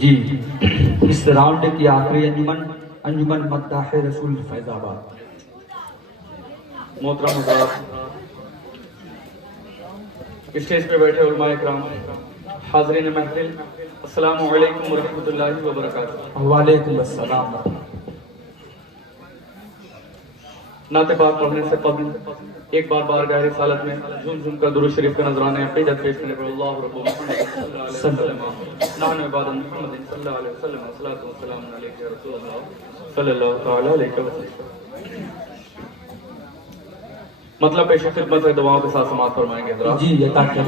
جی اس round کی آخری انجمن مداح رسول فیض آباد. محترم حضرات، اسٹیج پہ بیٹھے علماء اکرام، حاضرین محفل، السلام علیکم ورحمۃ اللہ وبرکاتہ. وعلیکم السلام. نعت پاک پڑھنے سے قبل ایک بار بارگاہ رسالت میں جھوم کر درود شریف کا نذرانہ عقیدت پیش کرنے پر اللہ رب محمد صلی اللہ علیہ وسلم نحن عباد محمد صلی اللہ علیہ وسلم والصلاۃ والسلام علیک یا رسول اللہ صلی اللہ تعالی علیہ وسلم. مطلب پیش خدمت ہے، دعاؤں کے ساتھ سماعت فرمائیں گے حضرات. جی یہ تاکہ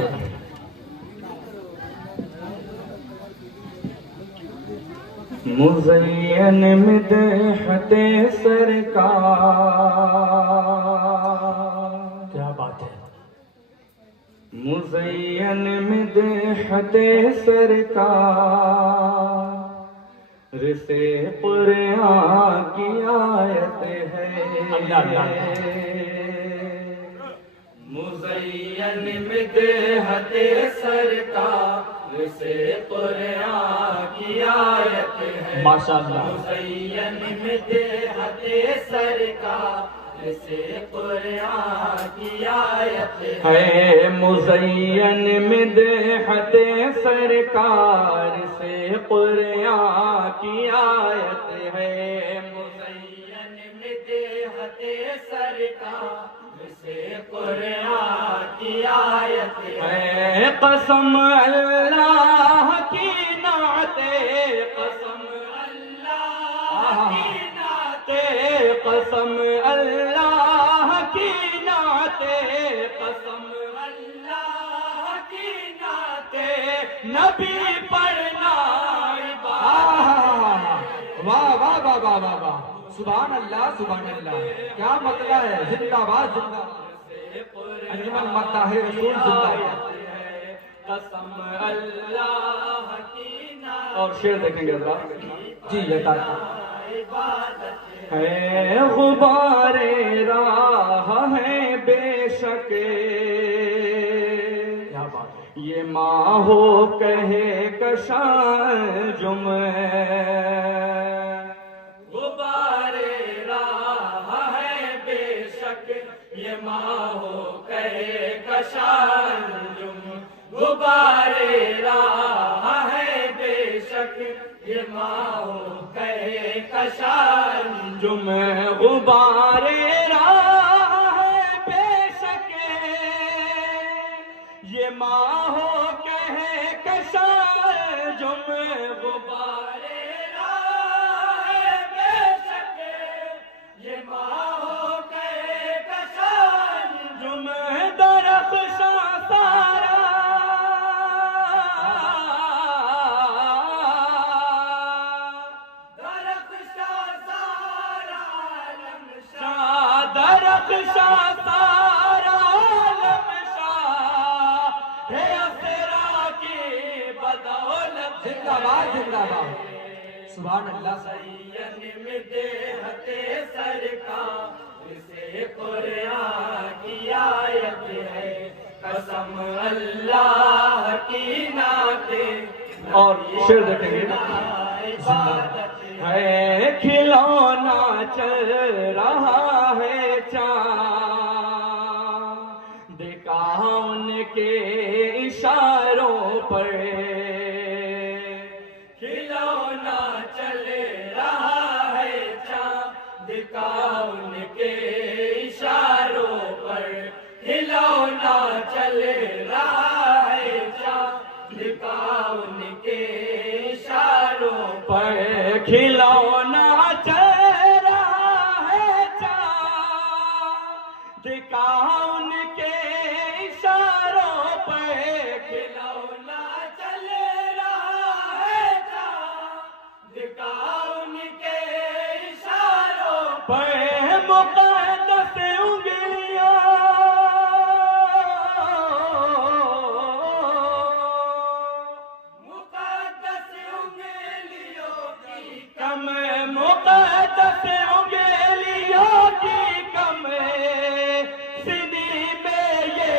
مزین مدحت سرکار، کیا بات ہے. مزین مدحت سرکار سے قرآن کی آیت ہے. مزین مدحت سرکار سے قرآن کی آیت ہے. ماشاءاللہ. مزین مدحت سرکار سے قرآن کی آیت ہے. مزین مدحت سرکار سے قرآن کی آیت ہے. مزین مدحت سرکار سے قرآن کی آیت ہے. قسم اللہ کی نعت، قسم اللہ کی نعت، قسم اللہ کی نعت، قسم اللہ کی نعت، نبی پڑھنا عبادت. واہ واہ واہ واہ واہ واہ، سبحان اللہ سبحان اللہ. کیا مطلع ہے. زندہ باد زندہ باد. انجمن مداح رسول زندہ باد. قسم اللہ کی نعت. اور شعر دیکھیں گے حضرات. جی یہ تاکہ ہے غبار راہ ہے بے شک، کیا بات ہے. یہ ماہو کہے کشان جم. غبار راہ ہے بے شک، یہ ماہو کہے کشان جم. غبار راہ ہے بے شک، یہ ماہو کہے کشان جم. غبار راہ ہے بے شک، یہ ماہو کہے کشان جم. غبار راہ ہے بے شک، یہ ماہو کہے کشان جم. درخشاں سارا درخشاں سارا عالم شاہ ہے اسرا کی بدولت. زندہ باد زندہ باد. سبحان اللہ. مزین مدحت سرکار سے قرآن کی آیت ہے. قسم اللہ کی نعت. اور شعر دیکھیں گے. ہے کھلونا چل رہا ہے چاند، دیکھا ان کے اشاروں پر. کھلونا چل رہا ہے چاند، دیکھا ان کے اشاروں پر. کھلونا چل رہا ہے چاند، دیکھا ان کے اشاروں پر. کھلونا چل رہا ہے چاند، دیکھا ان کے اشاروں پر. کھلونا چل رہا ہے چاند، دیکھا ان کے اشاروں پر. مقدس انگلیاں مقدس انگلیوں کی کم، سینی میں یہ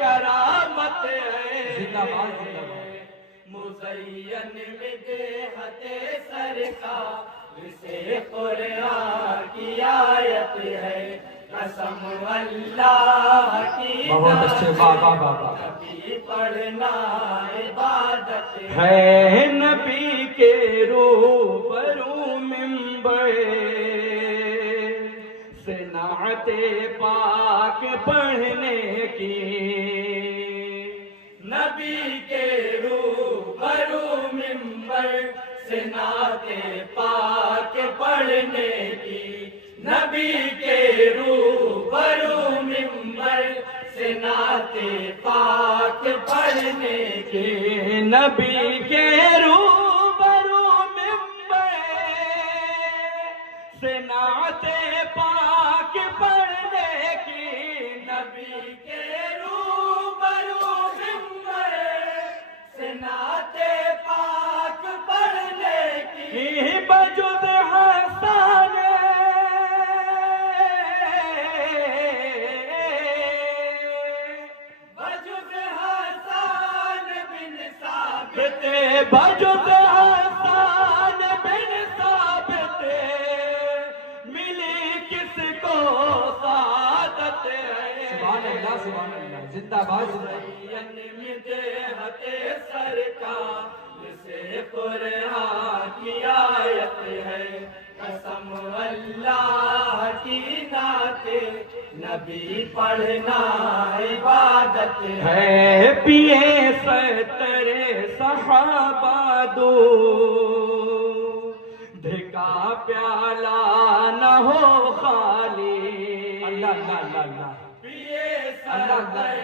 کرامت ہے. زندہ باد زندہ باد مزین مدحت سرکار سے قرآن کی آیت ہے قسم اللہ کی بہت اچھے واہ واہ واہ واہ نبی پڑھنا عبادت ہے نبی کے روبرو منبر سے نعت پاک پڑھنے کی نبی کے روبرو منبر سے نعت پاک پڑھنے کی نبی کے روبرو منبر سے نعت پاک پڑھنے کی نبی کے روبرو منبر سے نعت پاک پڑھنے کی نبی کے روبرو منبر سے نعت پاک پڑھنے کی بجد حسن بجد حسن بن ثابت بجد حسن بن ثابت ملی کس کو سعادت ہے سبحان اللہ زندہ باد زندہ باد مدحت سرکار سے قرآن کی آیت ہے قسم اللہ کی نعت نبی پڑھنا عبادت ہے ہے پیے ستر صحابہ دو دھکا پیالہ نہ ہو خالی اللہ اللہ اللہ اللہ پیے سردر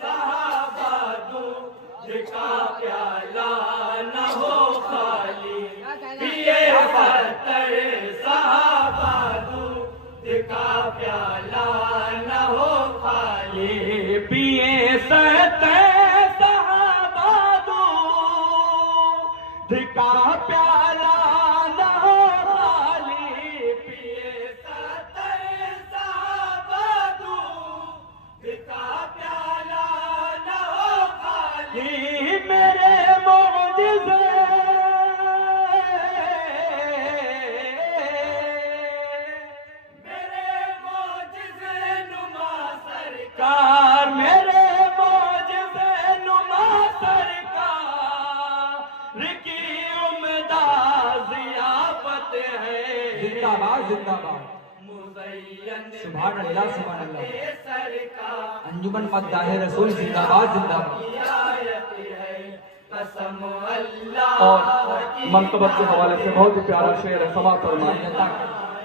صحابہ دودھ کا پیالہ نہ ہو خالی پیے سردر صحابہ دودھ کا پیالہ نہ ہو خالی پیے ستر صحابہ دودھ کا پیالہ نہ ہو خالی پیے سردر صحابہ دودھ کا پیالہ نہ ہو خالی میرے معجزے میرے معجزے نما سرکار کار میرے معجزے نما سرکار کی عمدہ ضیافت ہے زندہ باد مزین سبحان اللہ سبحان اللہ سرکار انجمن مداح رسول زندہ باد کی آیت ہے قسم اللہ اور منقبت کے حوالے سے بہت ہی پیارا شعر ہے سماعت فرمائیں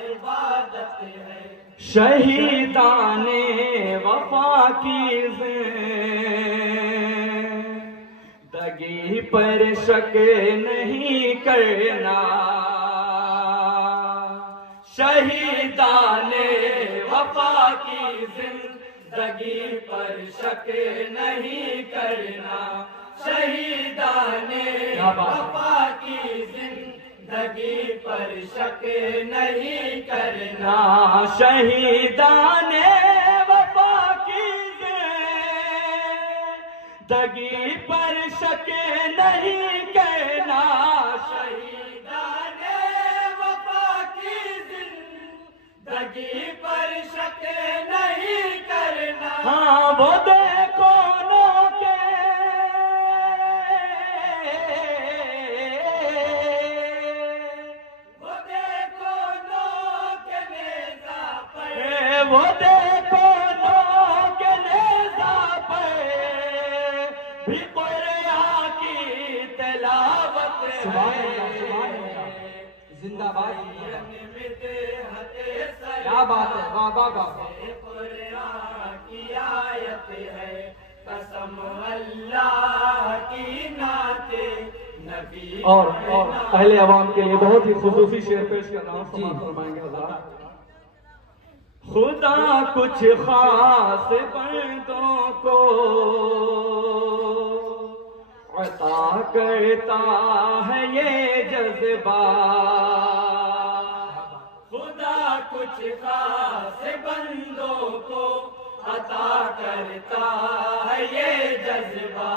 عبادت ہے شہیدان وفا کی زندگی پر شک نہیں کرنا شہیدان وفا کی زندگی پر شک نہیں کرنا شہیدان وفا کی زندگی پر شک نہیں کرنا شہیدان وفا کی زندگی پر شک نہیں کرنا شہیدان وفا کی زندگی پر شک نہیں کرنا ہاں وہ دیکھو نو کے وہ دیکھو لوگ نیزہ پر وہ دیکھو نو کے نیزہ پر بھی قرآن کی تلاوت سبحان ہے اللہ زندہ باد کیا کیا بات ہے واہ واہ واہ قرآن کی آیت ہے قسم اللہ کی نعت نبی اور اہل عوام کے لیے بہت ہی خصوصی شعر پیش کر رہا ہوں سماعت فرمائیں گے حضرات خدا کچھ خاص بندوں کو عطا کرتا ہے یہ جذبہ خدا کچھ خاص بندوں کو عطا کرتا ہے یہ جذبہ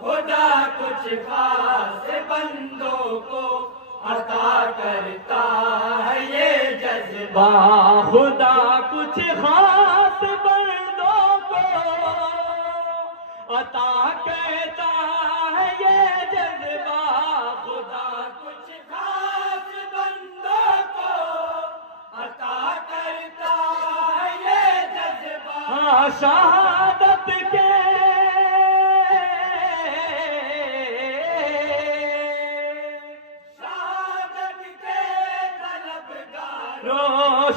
خدا کچھ خاص بندوں کو عطا کرتا ہے یہ جذبہ خدا کچھ خاص بندوں کو عطا کرتا ہے یہ جذبہ خدا کچھ خاص بندوں کو عطا کرتا ہے یہ جذبہ شہادت کے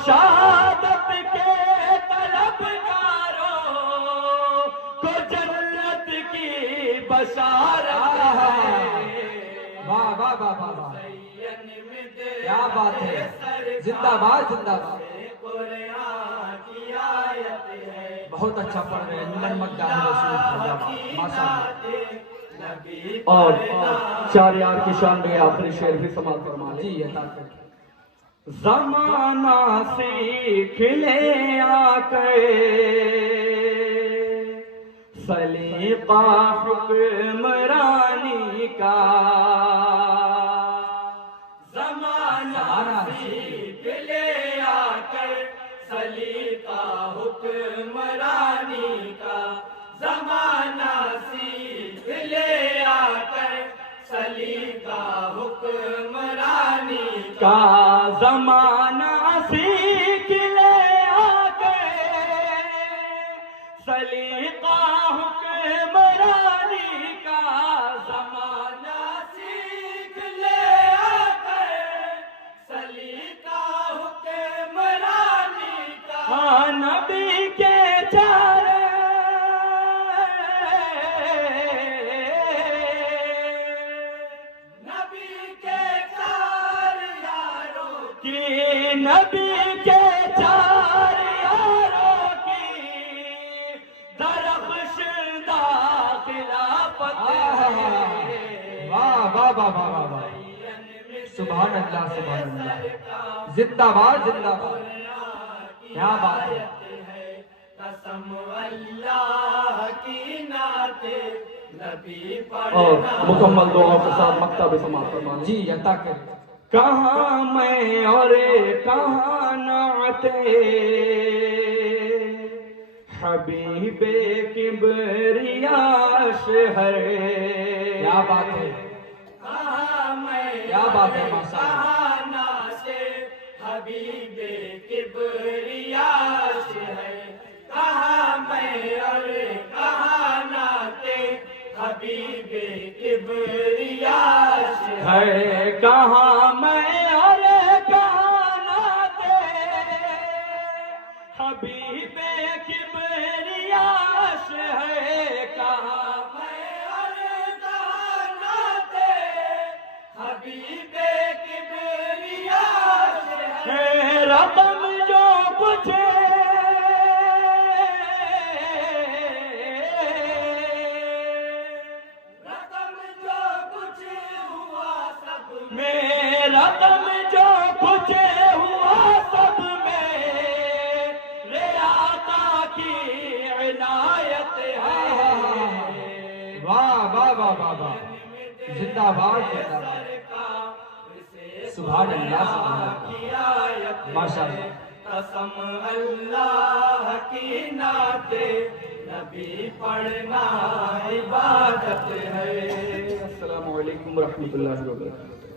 شہادت کے طلبگاروں کو جنت کی بشارت ہے واہ واہ واہ واہ واہ، کیا بات ہے، زندہ باد زندہ باد، قرآن کی آیت ہے بہت اچھا پڑھ رہے ہیں انجمن مداح رسول ماشاءاللہ۔ اور چار یار کی شان میں آخری شعر بھی سماعت فرما لیں۔ جی عطا کر۔ زمانہ سیکھ لے آ کر سلیقہ حکمرانی کا، زمانہ سیکھ لے آ کر سلیقہ حکمرانی کا، زمانہ سیکھ لے آ کر سلیقہ حکمرانی کا، زمانہ سیکھ لے آ کر سلیقہ حکمرانی کا، زمانہ سیکھ لے آ کر سلیقہ حکمرانی کا، نبی کے چار نبی کے چار یاروں کی، نبی کے چار یاروں کی درخشندہ خلافت ہے۔ واہ واہ واہ واہ واہ واہ، سبحان اللہ سبحان اللہ، زندہ باد زندہ باد، کیا بات ہے۔ قسم اللہ کی نعت نبی اور پڑھنا، مکمل دعاؤں کے ساتھ مکتب سماعت فرما لیں۔ جی عطا کر۔ کہاں میں اور کہاں نعت حبیب کبریا شہر، کیا بات ہے، کہاں میں کیا بات ہے ماشاءاللہ۔ کہاں ناز حبیب کبریا ہے، کہاں میں اور کہاں نعت حبیب کبریا ہے کہاں میں اور کہاں نعت حبیب کبریا ہے، کہاں میں اور کہاں نعت حبیب کبریا ہے رقم جو کچھ رقم جو کچھ ہوا سب میرا غم جو کچھ ہوا سب میرے آقا کی عنایت ہے۔ واہ واہ واہ واہ واہ، زندہ باد زندہ باد، سبحان اللہ سبحان اللہ، ماشاءاللہ۔ قسم اللہ کی نعت نبی پڑھنا عبادت ہے۔ السلام علیکم ورحمۃ اللہ وبرکاتہ۔